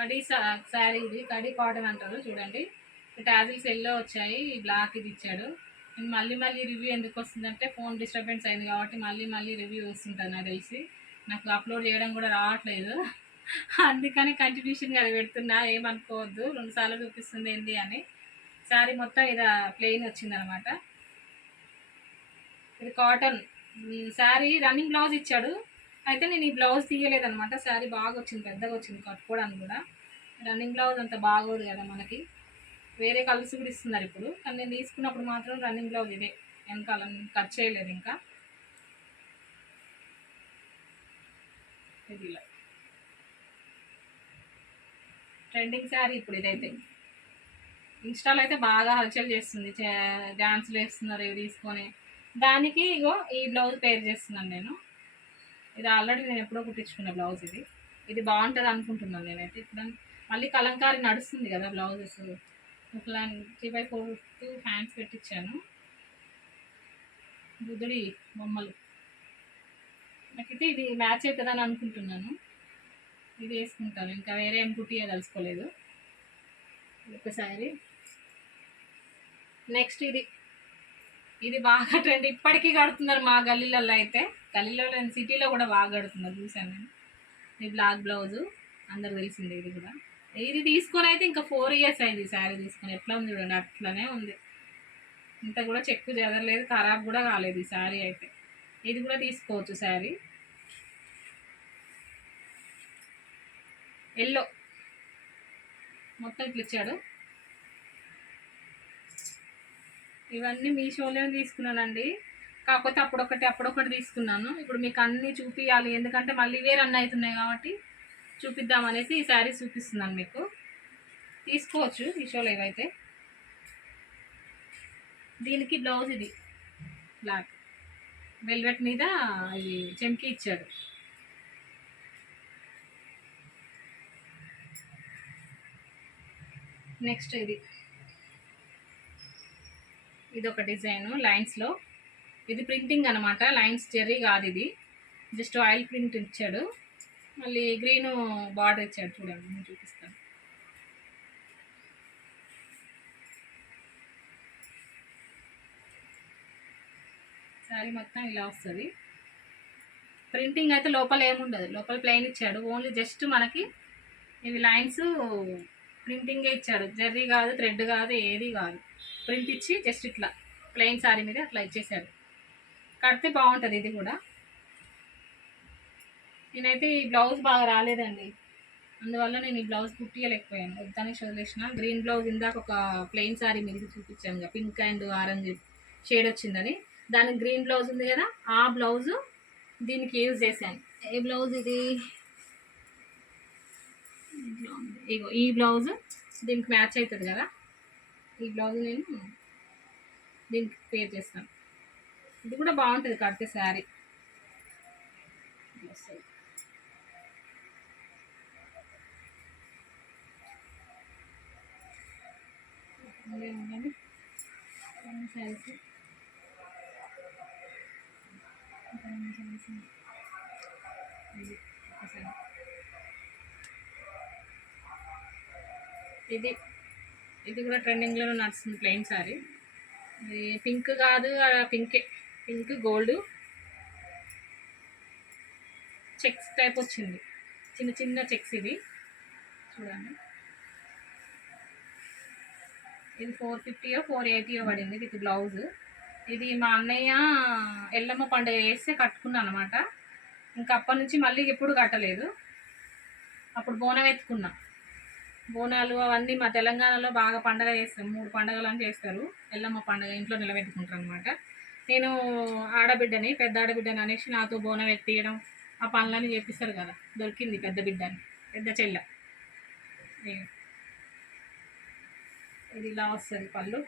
కడీ శారీ ఇది కడీ కాటన్ అంటారు చూడండి. టాజిల్స్ ఎల్లో వచ్చాయి, బ్లాక్ ఇది ఇచ్చాడు. నేను మళ్ళీ మళ్ళీ రివ్యూ ఎందుకు వస్తుందంటే ఫోన్ డిస్టర్బెన్స్ అయింది కాబట్టి మళ్ళీ మళ్ళీ రివ్యూ వస్తుంటుంది నాకు తెలిసి. నాకు అప్లోడ్ చేయడం కూడా రావట్లేదు, అందుకని కంటిన్యూషన్గా అది పెడుతున్నా, ఏమనుకోవద్దు. 2 సార్లు చూపిస్తుంది ఏంటి అని. శారీ మొత్తం ఇది ప్లెయిన్ వచ్చిందనమాట. ఇది కాటన్ శారీ. రన్నింగ్ బ్లౌజ్ ఇచ్చాడు, అయితే నేను ఈ బ్లౌజ్ తీయలేదనమాట. శారీ బాగా వచ్చింది, పెద్దగా వచ్చింది కట్టుకోవడానికి కూడా. రన్నింగ్ బ్లౌజ్ అంత బాగోదు కదా మనకి, వేరే కలర్స్ కూడా ఇస్తున్నారు ఇప్పుడు, కానీ నేను తీసుకున్నప్పుడు మాత్రం రన్నింగ్ బ్లౌజ్ ఇదే, వెనకాల కట్ చేయలేదు ఇంకా. ఇది ఇలా ట్రెండింగ్ శారీ ఇప్పుడు ఇదైతే. ఇన్స్టాలో అయితే బాగా హల్చల్ చేస్తుంది, డ్యాన్స్లు వేస్తున్నారు ఇవి తీసుకొని. దానికి ఇగో ఈ బ్లౌజ్ పేర్ చేస్తున్నాను నేను. ఇది ఆల్రెడీ నేను ఎప్పుడో కుట్టించుకున్న బ్లౌజ్ ఇది. ఇది బాగుంటుంది అనుకుంటున్నాను నేనైతే. ఇప్పుడు మళ్ళీ కలంకారీ నడుస్తుంది కదా బ్లౌజెస్. ఇట్లా 3/4 హ్యాండ్స్ పెట్టించాను, బుద్ధుడి బొమ్మలు. నాకైతే ఇది మ్యాచ్ అవుతుందని అనుకుంటున్నాను, ఇది వేసుకుంటాను. ఇంకా వేరే ఏం కుట్టియో తెలుసుకోలేదు ఒకసారి. నెక్స్ట్ ఇది బాగా ట్రెండ్, ఇప్పటికీ కడుతున్నారు మా గల్లీలలో అయితే. గల్లీలో సిటీలో కూడా బాగా కడుతున్నారు, చూసాను నేను. ఇది బ్లాక్ బ్లౌజు, అందరు తెలిసింది. ఇది కూడా ఇది తీసుకొని అయితే ఇంకా 4 ఇయర్స్ అయింది శారీ తీసుకొని. ఎట్లా ఉంది చూడండి, అట్లనే ఉంది. ఇంత కూడా చెక్కు చెదరలేదు, ఖరాబ్ కూడా కాలేదు ఈ శారీ అయితే. ఇది కూడా తీసుకోవచ్చు శారీ. ఎల్లో మొత్తం ఇట్లా ఇచ్చాడు. ఇవన్నీ మీషోలోనే తీసుకున్నానండి, కాకపోతే అప్పుడొకటి తీసుకున్నాను. ఇప్పుడు మీకు అన్నీ చూపించాలి, ఎందుకంటే మళ్ళీ ఇవే రన్ అవుతున్నాయి కాబట్టి చూపిద్దామనేసి ఈ శారీస్ చూపిస్తున్నాను మీకు. తీసుకోవచ్చు మీషోలో ఇవైతే. దీనికి బ్లౌజ్ ఇది బ్లాక్ వెల్వెట్ మీద ఇది చెంకి ఇచ్చాడు. నెక్స్ట్ ఇది ఒక డిజైను లైన్స్లో. ఇది ప్రింటింగ్ అనమాట, లైన్స్ జెర్రీ కాదు, ఇది జస్ట్ ఆయిల్ ప్రింట్ ఇచ్చాడు. మళ్ళీ గ్రీన్ బార్డర్ ఇచ్చాడు, చూడండి నేను చూపిస్తాను. శారీ మొత్తం ఇలా వస్తుంది. ప్రింటింగ్ అయితే లోపల ఏముండదు, లోపల ప్లెయిన్ ఇచ్చాడు. ఓన్లీ జస్ట్ మనకి ఇవి లైన్స్ ప్రింటింగే ఇచ్చాడు, జెర్రీ కాదు, థ్రెడ్ కాదు, ఏది కాదు. ప్రింట్ ఇచ్చి జస్ట్ ఇట్లా ప్లెయిన్ శారీ మీద అట్లా ఇచ్చేసాడు. కడితే బాగుంటుంది ఇది కూడా. నేనైతే ఈ బ్లౌజ్ బాగా రాలేదండి, అందువల్ల నేను ఈ బ్లౌజ్ కుట్టియలేకపోయాను, వద్దని వదిలేసిన. గ్రీన్ బ్లౌజ్ ఇందాక ఒక ప్లెయిన్ శారీ మీద చూపించాను, పింక్ అండ్ ఆరెంజ్ షేడ్ వచ్చిందని. దానికి గ్రీన్ బ్లౌజ్ ఉంది కదా, ఆ బ్లౌజు దీనికి యూజ్ చేశాను. ఏ బ్లౌజ్ ఇది, ఇగో ఈ బ్లౌజ్ దీనికి మ్యాచ్ అవుతుంది కదా, ఈ బ్లౌజ్ నేను దీనికి పేర్ చేస్తాను. ఇది కూడా బాగుంటుంది కడితే శారీ. శారీస్ ఇది కూడా ట్రెండింగ్లో నడుస్తుంది ప్లెయిన్ శారీ. ఇది పింక్ కాదు, పింకే, పింక్ గోల్డ్ చెక్స్ టైప్ వచ్చింది, చిన్న చిన్న చెక్స్. ఇది చూడండి, ఇది 450 480 పడింది విత్ బ్లౌజ్. ఇది మా అన్నయ్య ఎల్లమ్మ పండుగ వేస్తే కట్టుకున్నా అనమాట. ఇంకా అప్పటి నుంచి మళ్ళీ ఎప్పుడు కట్టలేదు. అప్పుడు బోనం ఎత్తుకున్నా. బోనాలు అవన్నీ మా తెలంగాణలో బాగా పండగ చేస్తాం, 3 పండుగలు అని చేస్తారు. ఎల్లమ్మ పండుగ ఇంట్లో నిలబెట్టుకుంటారు అనమాట. నేను ఆడబిడ్డని, పెద్ద ఆడబిడ్డని అనేసి నాతో బోనం ఎత్తియడం ఆ పనులని చేపిస్తారు కదా. దొరికింది పెద్ద బిడ్డని, పెద్ద చెల్ల. ఇది ఇలా వస్తుంది పళ్ళు,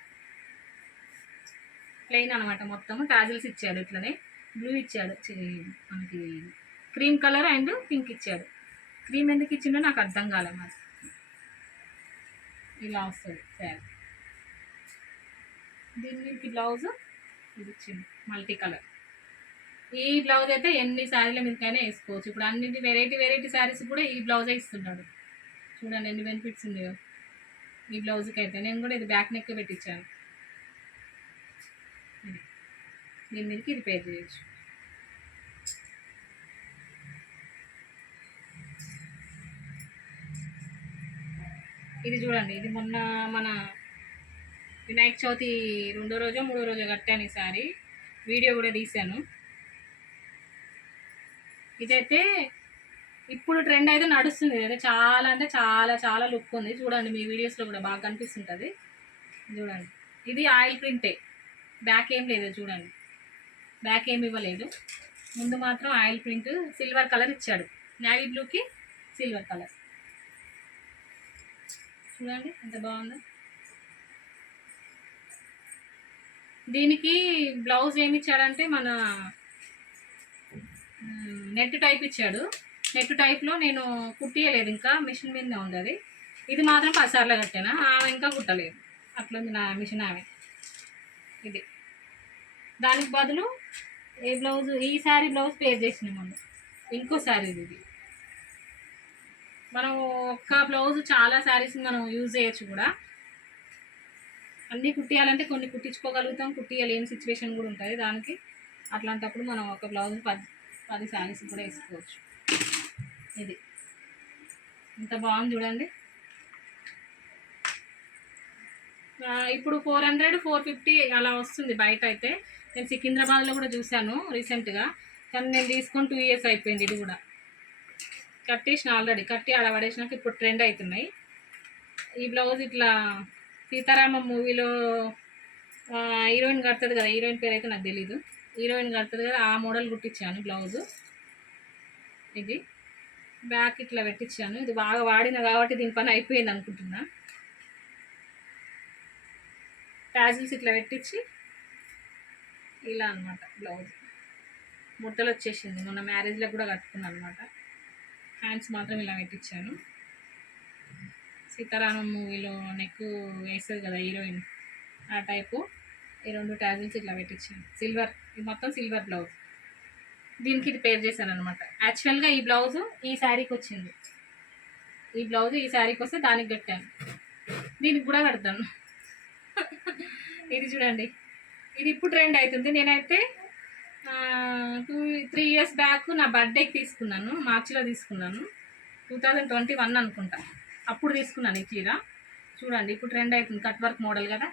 ప్లెయిన్ అనమాట. మొత్తం టాజిల్స్ ఇచ్చాడు, ఇట్లనే బ్లూ ఇచ్చాడు, మనకి క్రీమ్ కలర్ అండ్ పింక్ ఇచ్చాడు. క్రీమ్ ఎందుకు ఇచ్చిండో నాకు అర్థం కాలేదు మరి. ఇలా వస్తుంది శారీ. దీనికి బ్లౌజ్ ఇది ఇచ్చింది మల్టీ కలర్. ఈ బ్లౌజ్ అయితే ఎన్ని శారీల మీదకైనా వేసుకోవచ్చు. ఇప్పుడు అన్నింటి వెరైటీ శారీస్ కూడా ఈ బ్లౌజే ఇస్తున్నాడు. చూడండి ఎన్ని బెనిఫిట్స్ ఉన్నాయో ఈ బ్లౌజ్కి అయితే. నేను కూడా ఇది బ్యాక్ నెక్ పెట్టించాను. దీని మీదకి ఇది పేర్ చేయొచ్చు. ఇది చూడండి, ఇది మొన్న మన వినాయక చవితి 2వ రోజో 3వ రోజో కట్టాను ఈసారి, వీడియో కూడా తీశాను. ఇదైతే ఇప్పుడు ట్రెండ్ అయితే నడుస్తుంది. ఇదైతే చాలా అంటే చాలా చాలా లుక్ ఉంది. చూడండి మీ వీడియోస్లో కూడా బాగా కనిపిస్తుంటుంది. చూడండి ఇది ఆయిల్ ప్రింటే, బ్యాక్ ఏం లేదు. చూడండి బ్యాక్ ఏమి ఇవ్వలేదు, ముందు మాత్రం ఆయిల్ ప్రింట్. సిల్వర్ కలర్ ఇచ్చాడు, నేవీ బ్లూకి సిల్వర్ కలర్. చూడండి ఎంత బాగుందో. దీనికి బ్లౌజ్ ఏమి ఇచ్చాడంటే మన నెట్ టైప్ ఇచ్చాడు. నెట్ టైప్లో నేను కుట్టియలేదు, ఇంకా మిషన్ మీదనే ఉంది అది. ఇది మాత్రం 10 సార్లు కట్టాను, ఆమె ఇంకా కుట్టలేదు. అట్లుంది నా మిషన్ ఆమె. ఇది దానికి బదులు ఏ బ్లౌజ్, ఈ శారీ బ్లౌజ్ పేర్ చేసినాం మనం. ఇంకో శారీ ఇది. మనం ఒక్క బ్లౌజ్ చాలా శారీస్ మనం యూజ్ చేయొచ్చు కూడా. అన్నీ కుట్టియాలంటే కొన్ని కుట్టించుకోగలుగుతాం, కుట్టియలేని సిచ్యువేషన్ కూడా ఉంటుంది దానికి. అట్లాంటప్పుడు మనం ఒక బ్లౌజ్ 10 శారీస్ కూడా వేసుకోవచ్చు. ఇది ఇంత బాగుంది చూడండి. ఇప్పుడు 400 450 అలా వస్తుంది బయట అయితే. నేను సికింద్రాబాద్లో కూడా చూశాను రీసెంట్గా, కానీ నేను తీసుకొని 2 ఇయర్స్ అయిపోయింది. ఇది కూడా కట్టేసిన, ఆల్రెడీ కట్టి అలా పడేసినాక ఇప్పుడు ట్రెండ్ అవుతున్నాయి. ఈ బ్లౌజ్ ఇట్లా సీతారామం మూవీలో హీరోయిన్ కడుతుంది కదా, హీరోయిన్ పేరు అయితే నాకు తెలీదు, హీరోయిన్ కడుతుంది కదా, ఆ మోడల్ కుట్టించాను బ్లౌజు. ఇది బ్యాక్ ఇట్లా పెట్టించాను. ఇది బాగా వాడిన కాబట్టి దీని పని అయిపోయింది అనుకుంటున్నా. ట్యాజిల్స్ ఇట్లా పెట్టించి ఇలా అనమాట బ్లౌజ్. ముడతలు వచ్చేసింది, మొన్న మ్యారేజ్లో కూడా కట్టుకున్నాను అనమాట. హ్యాండ్స్ మాత్రం ఇలా పెట్టించాను. సీతారామం మూవీలో నెక్ వేస్తుంది కదా హీరోయిన్, ఆ టైపు. ఈ 2 ట్యాజిల్స్ ఇట్లా పెట్టించాను. సిల్వర్, ఇది మొత్తం సిల్వర్ బ్లౌజ్. దీనికి ఇది పేర్ చేశాను అనమాట. యాక్చువల్గా ఈ బ్లౌజు ఈ శారీకి వచ్చింది. ఈ బ్లౌజు ఈ శారీకి వస్తే దానికి కట్టాను, దీనికి కూడా కడతాను. ఇది చూడండి, ఇది ఇప్పుడు ట్రెండ్ అవుతుంది. నేనైతే 2-3 ఇయర్స్ బ్యాక్ నా బర్త్డేకి తీసుకున్నాను, మార్చిలో తీసుకున్నాను, 2021 అనుకుంటా. అప్పుడు తీసుకున్నాను ఈ చీర. చూడండి ఇప్పుడు ట్రెండ్ అవుతుంది, కట్ వర్క్ మోడల్ కదా.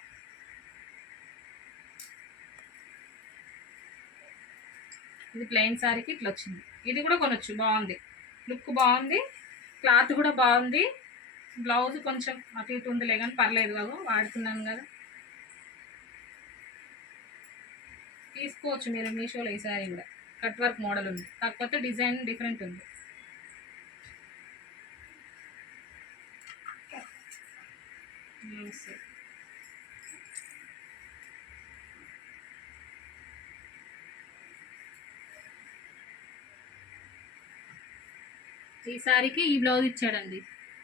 ఇది ప్లెయిన్ శారీకి ఇట్లా వచ్చింది. ఇది కూడా కొనొచ్చు, బాగుంది, లుక్ బాగుంది, క్లాత్ కూడా బాగుంది. బ్లౌజ్ కొంచెం అటు ఇటు ఉందిలే కానీ పర్లేదు కదా, వాడుతున్నాను కదా. తీసుకోవచ్చు మీరు మీషోలో. ఈ శారీ కూడా కట్ వర్క్ మోడల్ ఉంది, కాకపోతే డిజైన్ డిఫరెంట్ ఉంది. ఈ శారీకి ఈ బ్లౌజ్ ఇచ్చాడండి,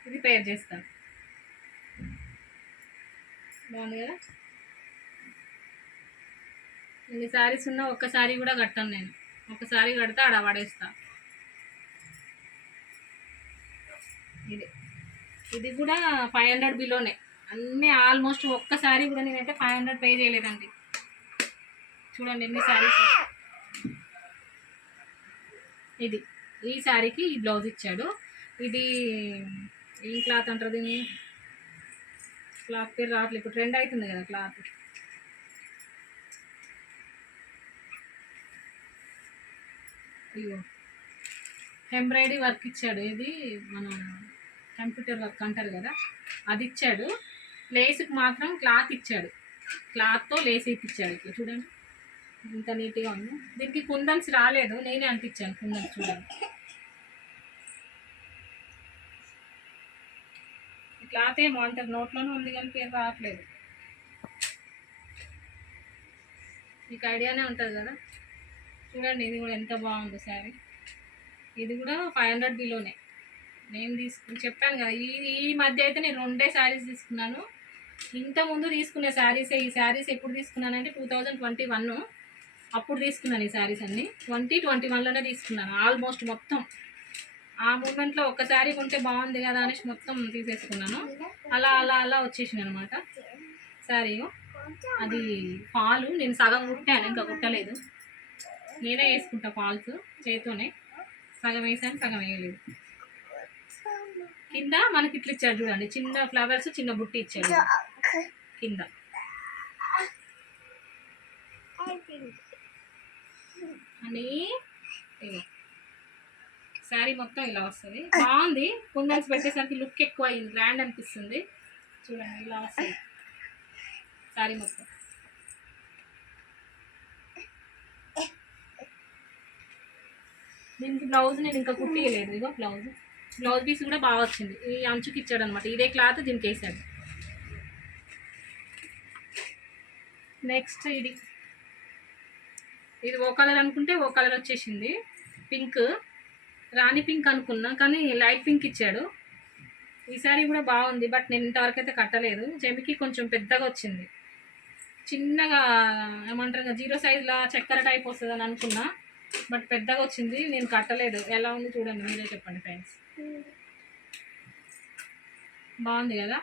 ఇది పేర్ చేస్తాను. బాగుంది కదా. ఇన్ని శారీస్ ఉన్నా ఒక్క శారీ కూడా కట్టాను నేను, ఒక శారీ కడితే ఆడ పడేస్తా. ఇది కూడా 500 బిలోనే అన్నీ ఆల్మోస్ట్. ఒక్క శారీ కూడా నేనైతే 500 పే చేయలేదండి. చూడండి ఎన్ని శారీస్. ఇది ఈ శారీకి ఈ బ్లౌజ్ ఇచ్చాడు. ఇది ఏం క్లాత్ అంటారు దీన్ని, క్లాత్ పేరు రావట్లేదు, ఇప్పుడు ట్రెండ్ అవుతుంది కదా క్లాత్. అయ్యో, ఎంబ్రాయిడరీ వర్క్ ఇచ్చాడు. ఇది మన కంప్యూటర్ వర్క్ అంటారు కదా, అది ఇచ్చాడు. లేస్కి మాత్రం క్లాత్ ఇచ్చాడు, క్లాత్తో లేస్ ఇప్పించాడు. ఇట్లా చూడండి ఇంత నీట్గా ఉంది. దీనికి కుందన్స్ రాలేదు, నేనే అంటించాను కుందన్స్. చూడండి క్లాత్ ఏమో అంత నోట్లోనే ఉంది కానీ పేరు రావట్లేదు. మీకు ఐడియానే ఉంటుంది కదా. చూడండి ఇది కూడా ఎంత బాగుందో శారీ. ఇది కూడా 500 బిలోనే. నేను చెప్పాను కదా, ఈ మధ్య అయితే నేను 2 శారీస్ తీసుకున్నాను. ఇంతకుముందు తీసుకునే శారీసే. ఈ శారీస్ ఎప్పుడు తీసుకున్నానంటే 2021 అప్పుడు తీసుకున్నాను ఈ శారీస్ అన్నీ. 2021లోనే తీసుకున్నాను ఆల్మోస్ట్ మొత్తం. ఆ మూమెంట్లో ఒక్కసారి కొంటే బాగుంది కదా అనేసి మొత్తం తీసేసుకున్నాను. అలా అలా అలా వచ్చేసింది అనమాట శారీ. అది ఫాలు నేను సగం కుట్టాను, ఇంకా కుట్టలేదు. నేనే వేసుకుంటా ఫాల్స్ చేతితోనే. సగం వేసాను, సగం వేయలేదు. కింద మనకి ఇట్లా ఇచ్చాడు చూడండి, చిన్న ఫ్లవర్స్, చిన్న బుట్టి ఇచ్చాడు కింద. అని శారీ మొత్తం ఇలా వస్తుంది. బాగుంది. కుందన్స్ పెట్టేసరికి లుక్ ఎక్కువ అయింది, గ్రాండ్ అనిపిస్తుంది. చూడండి ఇలా వస్తుంది శారీ మొత్తం. దీనికి బ్లౌజ్ నేను ఇంకా కుట్టియలేదు. ఇగో బ్లౌజ్ పీస్ కూడా బాగా వచ్చింది. ఈ అంచుకి ఇచ్చాడు అనమాట, ఇదే క్లాత్ దీనికి వేసాడు. నెక్స్ట్ ఇది ఓ కలర్ అనుకుంటే ఓ కలర్ వచ్చేసింది. పింక్, రాణి పింక్ అనుకున్నా కానీ లైట్ పింక్ ఇచ్చాడు. ఈ శారీ కూడా బాగుంది, బట్ నేను ఇంతవరకు అయితే కట్టలేదు. చెమికి కొంచెం పెద్దగా వచ్చింది, చిన్నగా ఏమంటారు జీరో సైజ్లా చక్కెర టైప్ వస్తుంది అని అనుకున్నా, బట్ పెద్దగా వచ్చింది. నేను కట్టలేదు. ఎలా ఉంది చూడండి, మీరే చెప్పండి ఫ్రెండ్స్. బాగుంది కదా.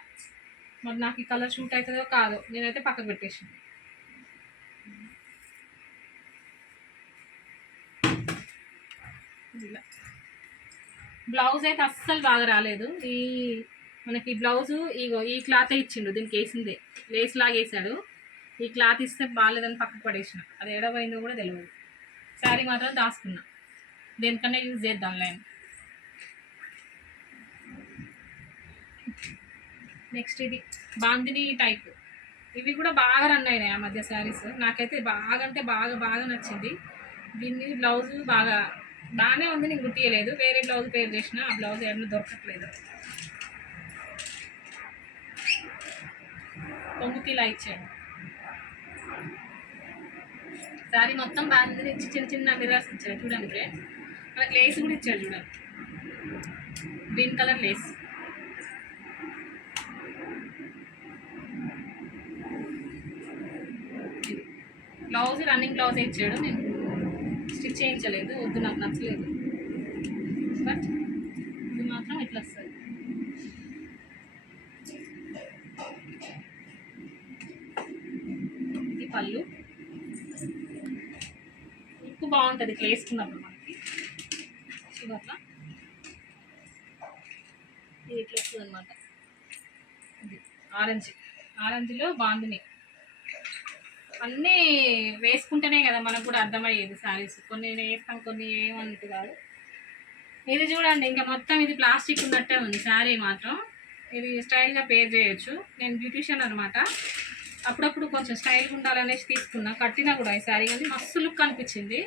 మరి నాకు ఈ కలర్ షూట్ అవుతుందో కాదో, నేనైతే పక్కకు పెట్టేసాను. ఇలా బ్లౌజ్ అయితే అస్సలు బాగా రాలేదు. మనకి బ్లౌజు ఈ క్లాతే ఇచ్చిండు, దీనికి వేసిందే లేస్ లాగా వేసాడు. ఈ క్లాత్ ఇస్తే బాగాలేదని పక్కకు పడేసిన, అది ఎడబోయిందో కూడా తెలియదు. శారీ మాత్రం దాచుకున్నా, దేనికన్నా యూజ్ చేద్దాం లైన్. నెక్స్ట్ ఇది బాందిని టైప్. ఇవి కూడా బాగా రన్ అయినాయి ఆ మధ్య శారీస్. నాకైతే బాగా అంటే బాగా బాగా నచ్చింది. దీన్ని బ్లౌజు బాగానే ఉంది, నేను గుర్తియలేదు. వేరే బ్లౌజ్ పేర్ చేసిన, ఆ బ్లౌజ్ ఏమన్నా దొరకట్లేదు. కొంగుకి ఇలా ఇచ్చాడు. శారీ మొత్తం బాగుంది. ఇచ్చి చిన్న చిన్న మిర్రర్స్ ఇచ్చాడు చూడండి ఫ్రెండ్స్. మనకి లేస్ కూడా ఇచ్చాడు చూడండి, green colour lace. Blouse running బ్లౌజే ఇచ్చాడు, నేను స్టిచ్ చేయించలేదు, వద్దు నాకు నచ్చలేదు. బట్ ఇది మాత్రం ఇట్లా వస్తుంది. ఇది పళ్ళు. లుక్ బాగుంటుంది ఇట్లా వేసుకున్నప్పుడు మనకి. ఇది అట్లా ఇది ఇట్లా వస్తుంది అనమాట. ఇది ఆరెంజ్లో బాందిని. అన్నీ వేసుకుంటేనే కదా మనకు కూడా అర్థమయ్యేది శారీస్. కొన్ని వేస్తాం, కొన్ని ఏమంటు కాదు. ఇది చూడండి, ఇంకా మొత్తం ఇది ప్లాస్టిక్ ఉన్నట్టే ఉంది శారీ మాత్రం. ఇది స్టైల్గా పేర్ చేయొచ్చు. నేను బ్యూటిషియన్ అనమాట, అప్పుడప్పుడు కొంచెం స్టైల్గా ఉండాలనేసి తీసుకున్నా. కట్టినా కూడా ఈ శారీ కానీ మస్తు లుక్ అనిపించింది.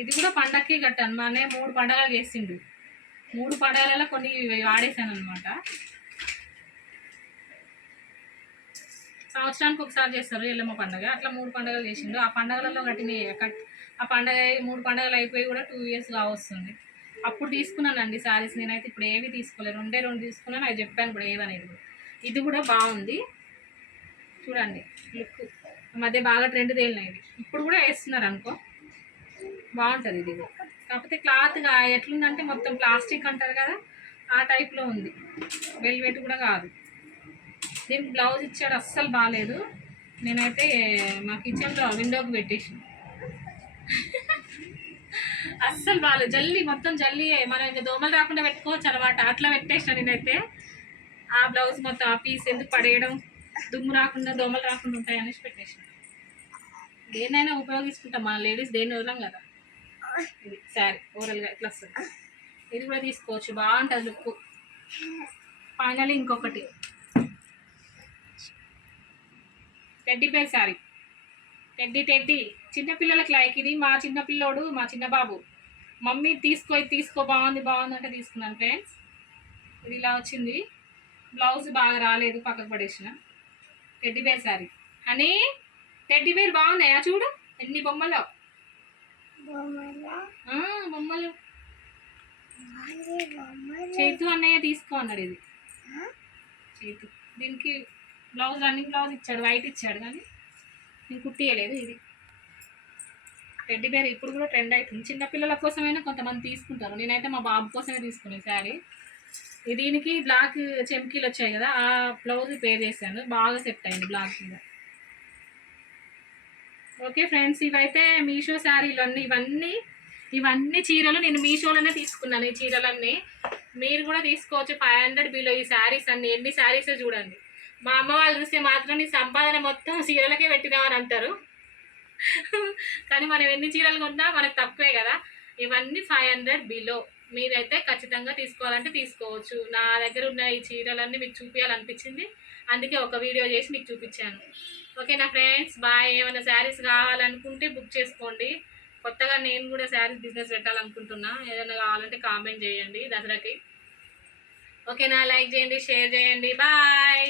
ఇది కూడా పండగకి కట్టాను. మా అన్నయ్య 3 పండగలు చేసిండు. 3 పండగలలో కొన్ని వాడేసాను అనమాట. సంవత్సరానికి ఒకసారి చేస్తారు ఎల్లమ్మ పండుగ, అట్లా 3 పండుగలు చేసిండు. ఆ పండుగలలో ఆ పండగ 3 పండుగలు అయిపోయి కూడా 2 years కావస్తుంది. అప్పుడు తీసుకున్నానండి శారీస్. నేనైతే ఇప్పుడు ఏవి తీసుకోలేదు, 2 తీసుకున్నాను. అవి చెప్పాను ఇప్పుడు ఏవనేది. ఇది కూడా బాగుంది చూడండి లుక్. మధ్య బాగా ట్రెండ్ తేలినాయి. ఇది ఇప్పుడు కూడా వేస్తున్నారు అనుకో, బాగుంటుంది ఇది. కాకపోతే క్లాత్గా ఎట్లుందంటే మొత్తం ప్లాస్టిక్ అంటారు కదా, ఆ టైప్లో ఉంది. వెల్వెట్ కూడా కాదు. దీనికి బ్లౌజ్ ఇచ్చాడు, అస్సలు బాగాలేదు. నేనైతే మా కిచెన్లో విండోకి పెట్టేసి అస్సలు బాగాలేదు. మొత్తం జల్లి మనం ఇంకా దోమలు రాకుండా పెట్టుకోవచ్చు అనమాట, అట్లా పెట్టేసిన నేనైతే. ఆ బ్లౌజ్ మొత్తం ఆ పీస్ ఎందుకు పడేయడం, దుమ్ము రాకుండా దోమలు రాకుండా ఉంటాయి అనేసి పెట్టేసిన. దేన్నైనా ఉపయోగించుకుంటాం మన లేడీస్, దేన్ని వదలం కదా. ఇది శారీ ఓవరాల్గా ఇట్లా వస్తుంది. ఇది కూడా తీసుకోవచ్చు, బాగుంటుంది లుక్. ఫైనల్లీ ఇంకొకటి టెడ్డీ బేర్ శారీ. టెడ్డీ చిన్నపిల్లలకి లైక్. ఇది మా చిన్నపిల్లోడు, మా చిన్న బాబు మమ్మీ తీసుకో బాగుంది అంటే తీసుకున్నాను ఫ్రెండ్స్. ఇది ఇలా వచ్చింది. బ్లౌజ్ బాగా రాలేదు, పక్కకు పడేసిన. టెడ్డీ బేర్ శారీ అని. టెడ్డీ బేర్ బాగున్నాయా చూడు, ఎన్ని బొమ్మలు. చేతు అన్నయ్య తీసుకో అన్నాడు. ఇది చేతు. దీనికి రన్నింగ్ బ్లౌజ్ ఇచ్చాడు, వైట్ ఇచ్చాడు కానీ నేను కుట్టియలేదు. ఇది టెడ్డీ బేర్ ఇప్పుడు కూడా ట్రెండ్ అవుతుంది. చిన్నపిల్లల కోసమైనా కొంతమంది తీసుకుంటారు. నేనైతే మా బాబు కోసమే తీసుకునే శారీ. దీనికి బ్లాక్ చెమ్కీలు వచ్చాయి కదా, ఆ బ్లౌజ్ పే చేశాను, బాగా సెట్ అయింది బ్లాక్ మీద. ఓకే ఫ్రెండ్స్, ఇవైతే మీషో శారీలు అన్నీ, ఇవన్నీ చీరలు నేను మీషోలోనే తీసుకున్నాను. ఈ చీరలన్నీ మీరు కూడా తీసుకోవచ్చు. 500 బిలో ఈ శారీస్ అన్ని, ఎన్ని శారీస్ చూడండి. మా అమ్మ వాళ్ళు చూస్తే మాత్రం నీ సంపాదన మొత్తం చీరలకే పెట్టినామని అంటారు. కానీ మనం ఎన్ని చీరలు కొన్నా మనకు తక్కువే కదా. ఇవన్నీ 500 బిలో. మీరైతే ఖచ్చితంగా తీసుకోవాలంటే తీసుకోవచ్చు. నా దగ్గర ఉన్న ఈ చీరలన్నీ మీకు చూపించాలనిపించింది, అందుకే ఒక వీడియో చేసి మీకు చూపించాను. ఓకేనా ఫ్రెండ్స్, బాయ్. ఏమైనా శారీస్ కావాలనుకుంటే బుక్ చేసుకోండి. కొత్తగా నేను కూడా శారీస్ బిజినెస్ పెట్టాలనుకుంటున్నా. ఏదైనా కావాలంటే కామెంట్ చేయండి దసరాకి. ఓకేనా, లైక్ చేయండి, షేర్ చేయండి. బాయ్.